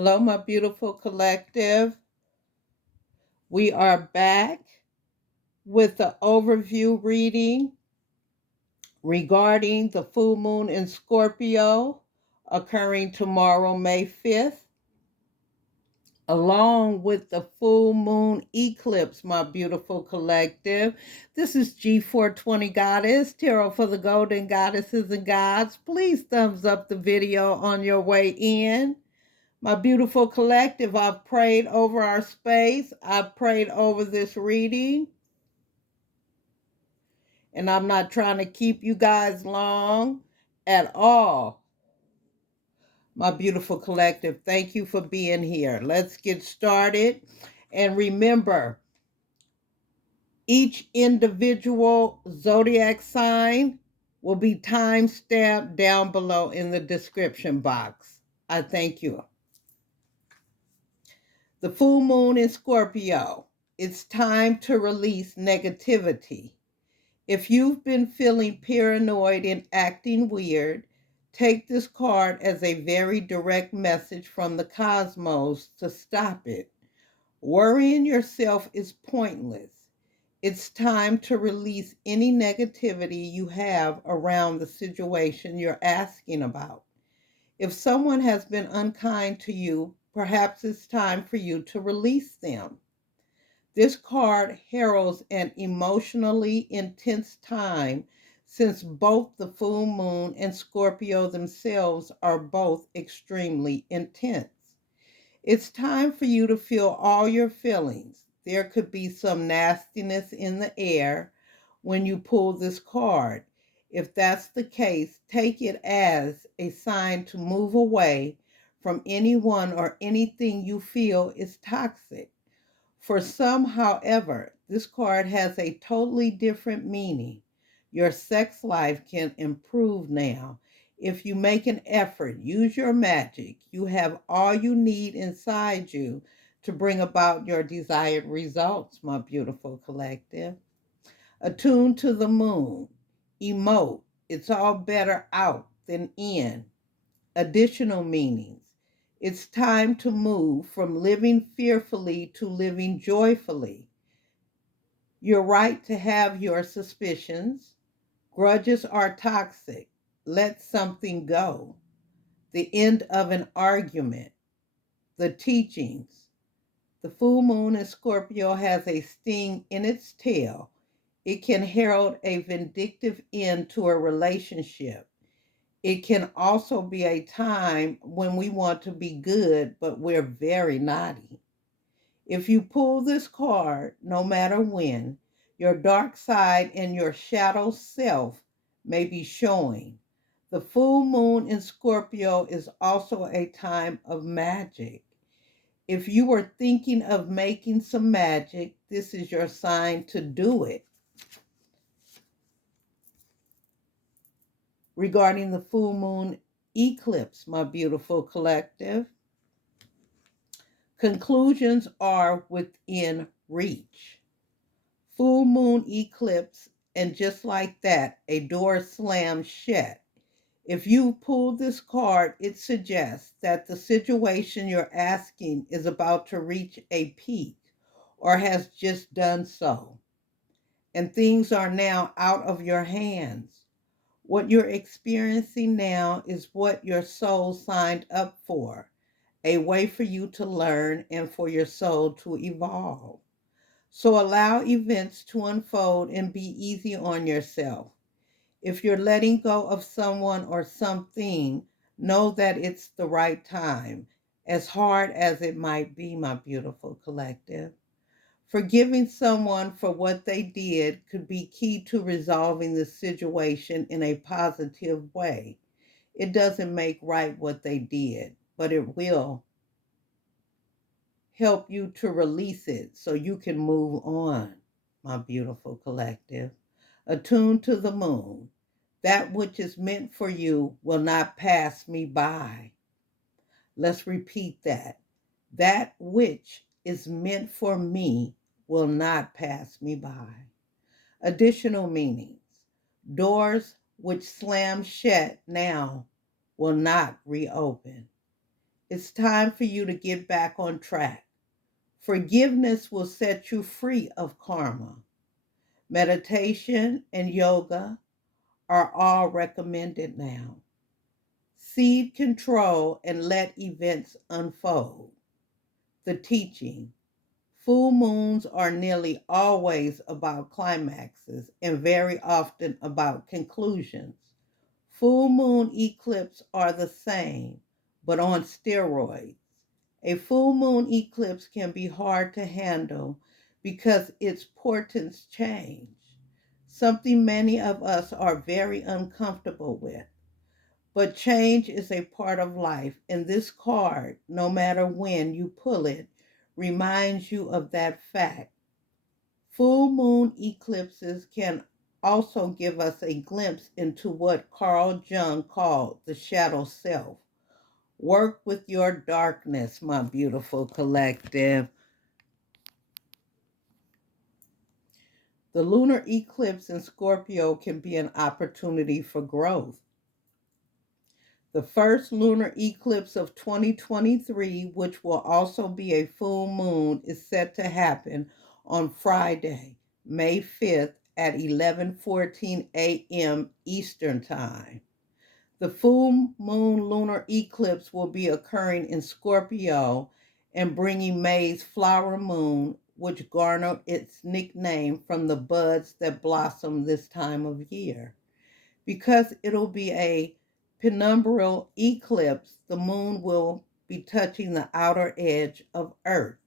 Hello, my beautiful collective. We are back with the overview reading regarding the full moon in Scorpio occurring tomorrow, May 5th, along with the full moon eclipse, my beautiful collective. This is G420 Goddess, Tarot for the Golden Goddesses and Gods. Please thumbs up the video on your way in. My beautiful collective, I've prayed over our space. I've prayed over this reading. And I'm not trying to keep you guys long at all. My beautiful collective, thank you for being here. Let's get started. And remember, each individual zodiac sign will be time-stamped down below in the description box. I thank you. The full moon in Scorpio. It's time to release negativity. If you've been feeling paranoid and acting weird, take this card as a very direct message from the cosmos to stop it. Worrying yourself is pointless. It's time to release any negativity you have around the situation you're asking about. If someone has been unkind to you, perhaps it's time for you to release them. This card heralds an emotionally intense time since both the full moon and Scorpio themselves are both extremely intense. It's time for you to feel all your feelings. There could be some nastiness in the air when you pull this card. If that's the case, take it as a sign to move away from anyone or anything you feel is toxic. For some, however, this card has a totally different meaning. Your sex life can improve now. If you make an effort, use your magic, you have all you need inside you to bring about your desired results, my beautiful collective. Attune to the moon. Emote. It's all better out than in. Additional meanings. It's time to move from living fearfully to living joyfully. You're right to have your suspicions. Grudges are toxic. Let something go. The end of an argument. The teachings. The full moon in Scorpio has a sting in its tail. It can herald a vindictive end to a relationship. It can also be a time when we want to be good, but we're very naughty. If you pull this card, no matter when, your dark side and your shadow self may be showing. The full moon in Scorpio is also a time of magic. If you were thinking of making some magic, this is your sign to do it. Regarding the full moon eclipse, my beautiful collective, conclusions are within reach. Full moon eclipse, and just like that, a door slams shut. If you pull this card, it suggests that the situation you're asking is about to reach a peak or has just done so, and things are now out of your hands. What you're experiencing now is what your soul signed up for, a way for you to learn and for your soul to evolve. So allow events to unfold and be easy on yourself. If you're letting go of someone or something, know that it's the right time, as hard as it might be, my beautiful collective. Forgiving someone for what they did could be key to resolving the situation in a positive way. It doesn't make right what they did, but it will help you to release it so you can move on, my beautiful collective. Attune to the moon. That which is meant for you will not pass me by. Let's repeat that. That which is meant for me will not pass me by. Additional meanings. Doors which slam shut now will not reopen. It's time for you to get back on track. Forgiveness will set you free of karma. Meditation and yoga are all recommended now. Seed control and let events unfold. The teaching. Full moons are nearly always about climaxes and very often about conclusions. Full moon eclipses are the same, but on steroids. A full moon eclipse can be hard to handle because its portents change, something many of us are very uncomfortable with. But change is a part of life, and this card, no matter when you pull it, reminds you of that fact. Full moon eclipses can also give us a glimpse into what Carl Jung called the shadow self. Work with your darkness, my beautiful collective. The lunar eclipse in Scorpio can be an opportunity for growth. The first lunar eclipse of 2023, which will also be a full moon, is set to happen on Friday, May 5th at 11:14 a.m. Eastern Time. The full moon lunar eclipse will be occurring in Scorpio and bringing May's flower moon, which garnered its nickname from the buds that blossom this time of year. Because it'll be a penumbral eclipse, the moon will be touching the outer edge of Earth,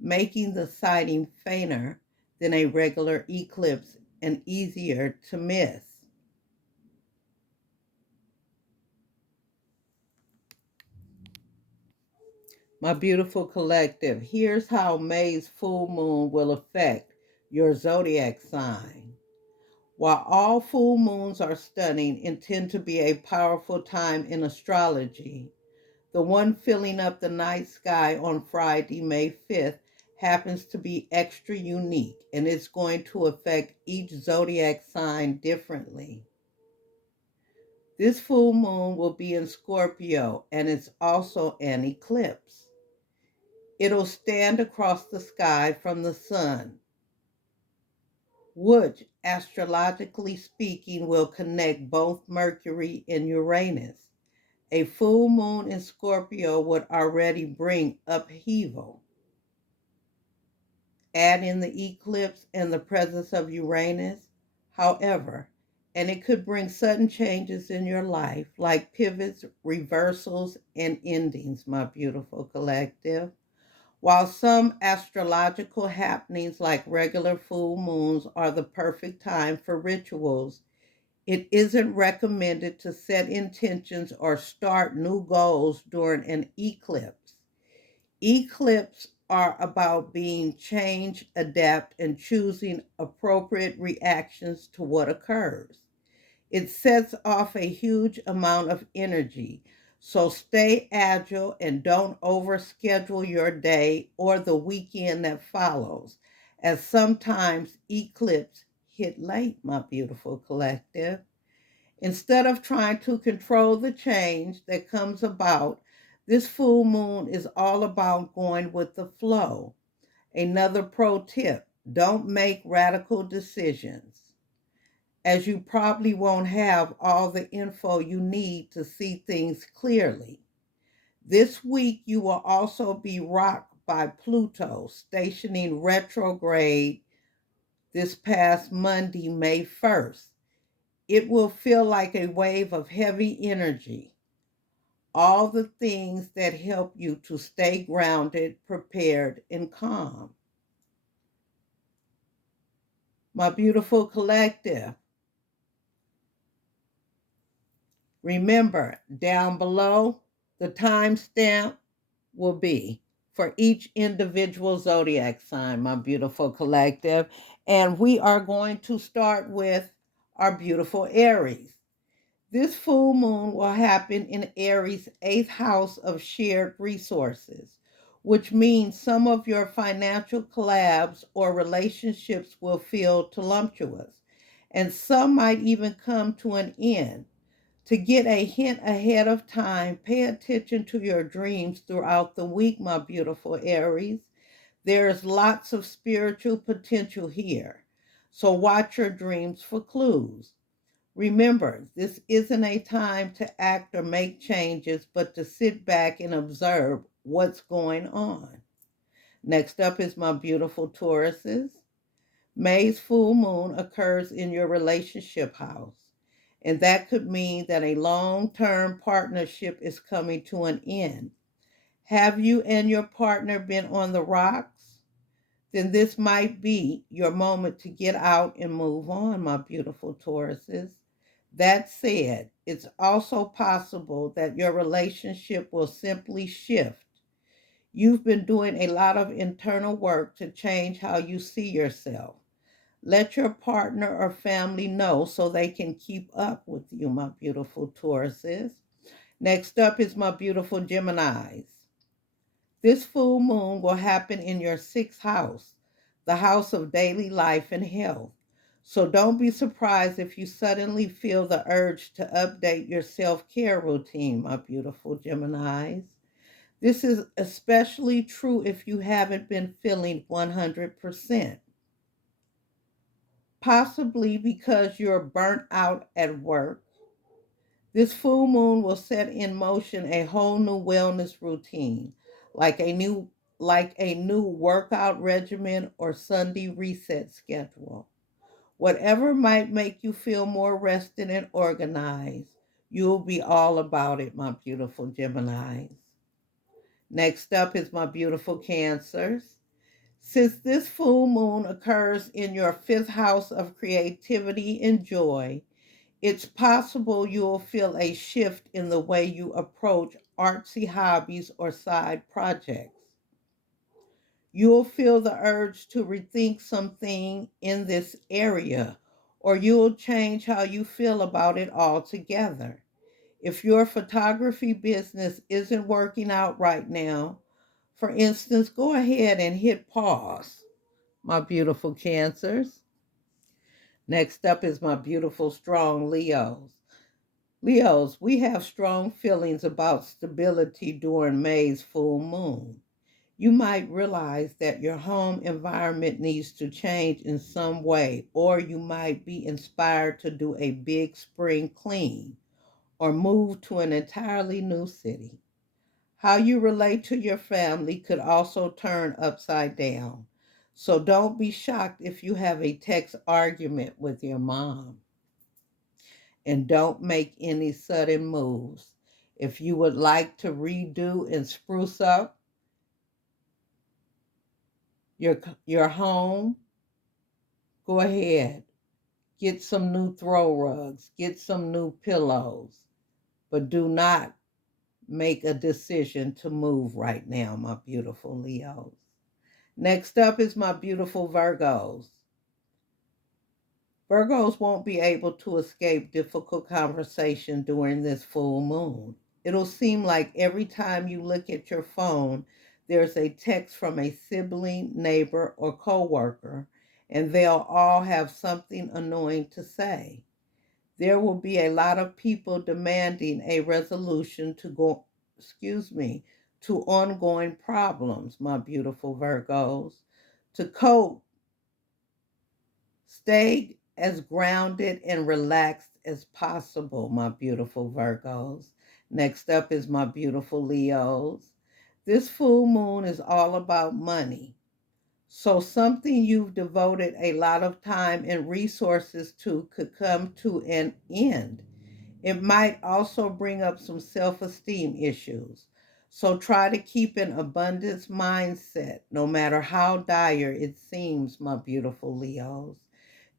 making the sighting fainter than a regular eclipse and easier to miss. My beautiful collective, here's how May's full moon will affect your zodiac sign. While all full moons are stunning and tend to be a powerful time in astrology, the one filling up the night sky on Friday, May 5th, happens to be extra unique, and it's going to affect each zodiac sign differently. This full moon will be in Scorpio, and it's also an eclipse. It'll stand across the sky from the sun, which, astrologically speaking, will connect both Mercury and Uranus. A full moon in Scorpio would already bring upheaval. Add in the eclipse and the presence of Uranus, however, and it could bring sudden changes in your life, like pivots, reversals, and endings, my beautiful collective. While some astrological happenings like regular full moons are the perfect time for rituals, it isn't recommended to set intentions or start new goals during an eclipse. Eclipses are about being change, adapt, and choosing appropriate reactions to what occurs. It sets off a huge amount of energy, so stay agile and don't overschedule your day or the weekend that follows, as sometimes eclipses hit late, my beautiful collective. Instead of trying to control the change that comes about, this full moon is all about going with the flow. Another pro tip, don't make radical decisions, as you probably won't have all the info you need to see things clearly. This week, you will also be rocked by Pluto stationing retrograde this past Monday, May 1st. It will feel like a wave of heavy energy. All the things that help you to stay grounded, prepared, and calm. My beautiful collective, remember down below, the timestamp will be for each individual zodiac sign, my beautiful collective. And we are going to start with our beautiful Aries. This full moon will happen in Aries' eighth house of shared resources, which means some of your financial collabs or relationships will feel tumultuous, and some might even come to an end. To get a hint ahead of time, pay attention to your dreams throughout the week, my beautiful Aries. There's lots of spiritual potential here. So watch your dreams for clues. Remember, this isn't a time to act or make changes, but to sit back and observe what's going on. Next up is my beautiful Tauruses. May's full moon occurs in your relationship house, and that could mean that a long-term partnership is coming to an end. Have you and your partner been on the rocks? Then this might be your moment to get out and move on, my beautiful Tauruses. That said, it's also possible that your relationship will simply shift. You've been doing a lot of internal work to change how you see yourself. Let your partner or family know so they can keep up with you, my beautiful Tauruses. Next up is my beautiful Geminis. This full moon will happen in your sixth house, the house of daily life and health. So don't be surprised if you suddenly feel the urge to update your self-care routine, my beautiful Geminis. This is especially true if you haven't been feeling 100%, possibly because you're burnt out at work. This full moon will set in motion a whole new wellness routine, like a new workout regimen or Sunday reset schedule. Whatever might make you feel more rested and organized, you'll be all about it, my beautiful Geminis. Next up is my beautiful Cancers. Since this full moon occurs in your fifth house of creativity and joy, it's possible you'll feel a shift in the way you approach artsy hobbies or side projects. You'll feel the urge to rethink something in this area, or you'll change how you feel about it altogether. If your photography business isn't working out right now, for instance, go ahead and hit pause, my beautiful Cancers. Next up is my beautiful, strong Leos. Leos, we have strong feelings about stability during May's full moon. You might realize that your home environment needs to change in some way, or you might be inspired to do a big spring clean or move to an entirely new city. How you relate to your family could also turn upside down. So don't be shocked if you have a text argument with your mom. And don't make any sudden moves. If you would like to redo and spruce up your home, go ahead. Get some new throw rugs, get some new pillows, but do not make a decision to move right now, my beautiful Leos. Next up is my beautiful Virgos. Virgos won't be able to escape difficult conversation during this full moon. It'll seem like every time you look at your phone, there's a text from a sibling, neighbor, or coworker, and they'll all have something annoying to say. There will be a lot of people demanding a resolution to ongoing problems, my beautiful Virgos. To cope, stay as grounded and relaxed as possible, my beautiful Virgos. Next up is my beautiful Leos. This full moon is all about money. So something you've devoted a lot of time and resources to could come to an end. It might also bring up some self-esteem issues. So try to keep an abundance mindset, no matter how dire it seems, my beautiful Leos.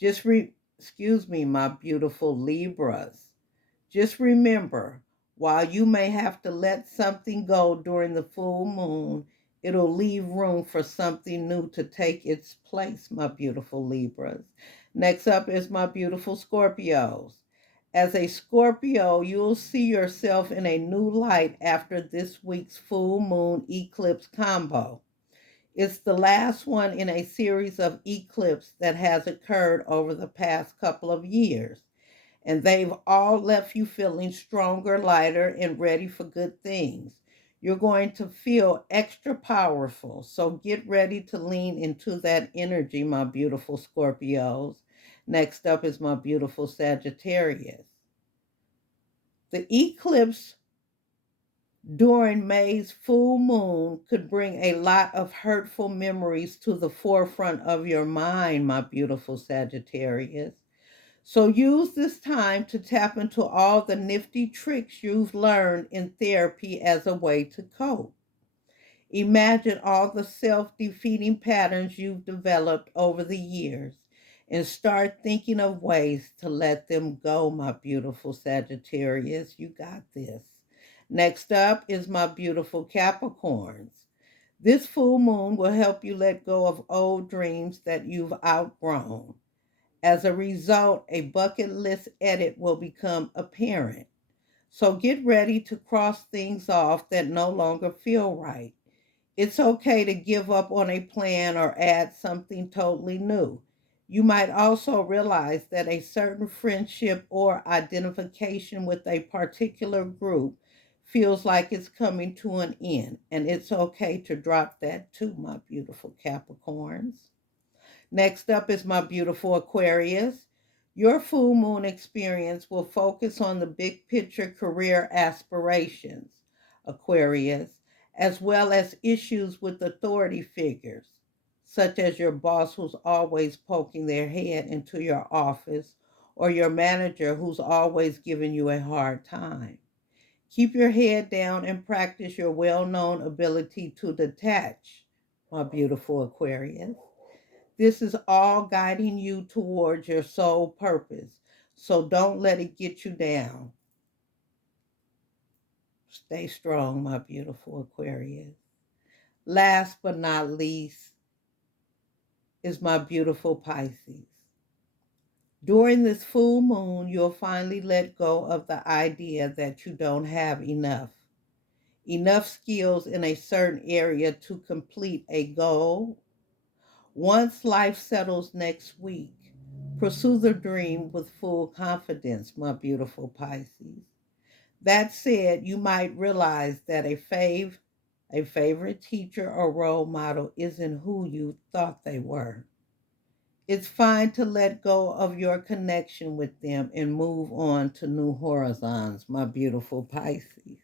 My beautiful Libras. Just remember, while you may have to let something go during the full moon, it'll leave room for something new to take its place, my beautiful Libras. Next up is my beautiful Scorpios. As a Scorpio, you'll see yourself in a new light after this week's full moon eclipse combo. It's the last one in a series of eclipses that has occurred over the past couple of years. and they've all left you feeling stronger, lighter, and ready for good things. You're going to feel extra powerful, so get ready to lean into that energy, my beautiful Scorpios. Next up is my beautiful Sagittarius. The eclipse during May's full moon could bring a lot of hurtful memories to the forefront of your mind, my beautiful Sagittarius. So use this time to tap into all the nifty tricks you've learned in therapy as a way to cope. Imagine all the self-defeating patterns you've developed over the years and start thinking of ways to let them go, my beautiful Sagittarius. You got this. Next up is my beautiful Capricorns. This full moon will help you let go of old dreams that you've outgrown. As a result, a bucket list edit will become apparent. So get ready to cross things off that no longer feel right. It's okay to give up on a plan or add something totally new. You might also realize that a certain friendship or identification with a particular group feels like it's coming to an end, and it's okay to drop that too, my beautiful Capricorns. Next up is my beautiful Aquarius. Your full moon experience will focus on the big picture career aspirations, Aquarius, as well as issues with authority figures, such as your boss who's always poking their head into your office or your manager who's always giving you a hard time. Keep your head down and practice your well known ability to detach, my beautiful Aquarius. This is all guiding you towards your soul purpose. So don't let it get you down. Stay strong, my beautiful Aquarius. Last but not least is my beautiful Pisces. During this full moon, you'll finally let go of the idea that you don't have enough skills in a certain area to complete a goal. Once life settles next week, pursue the dream with full confidence, my beautiful Pisces. That said, you might realize that a favorite teacher or role model isn't who you thought they were. It's fine to let go of your connection with them and move on to new horizons, my beautiful Pisces.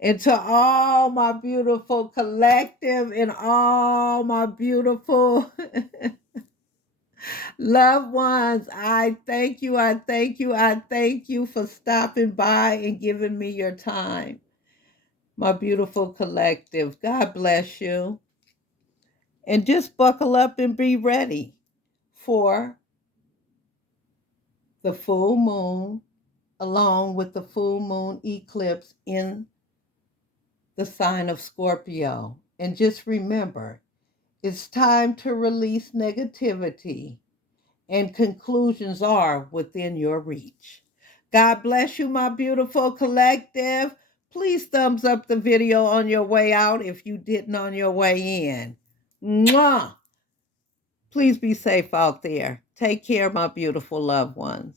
And to all my beautiful collective and all my beautiful loved ones, I thank you, I thank you, I thank you for stopping by and giving me your time. My beautiful collective, God bless you. And just buckle up and be ready for the full moon, along with the full moon eclipse in the sign of Scorpio. And just remember, it's time to release negativity, and conclusions are within your reach. God bless you, my beautiful collective. Please thumbs up the video on your way out if you didn't on your way in. Mwah! Please be safe out there. Take care, my beautiful loved ones.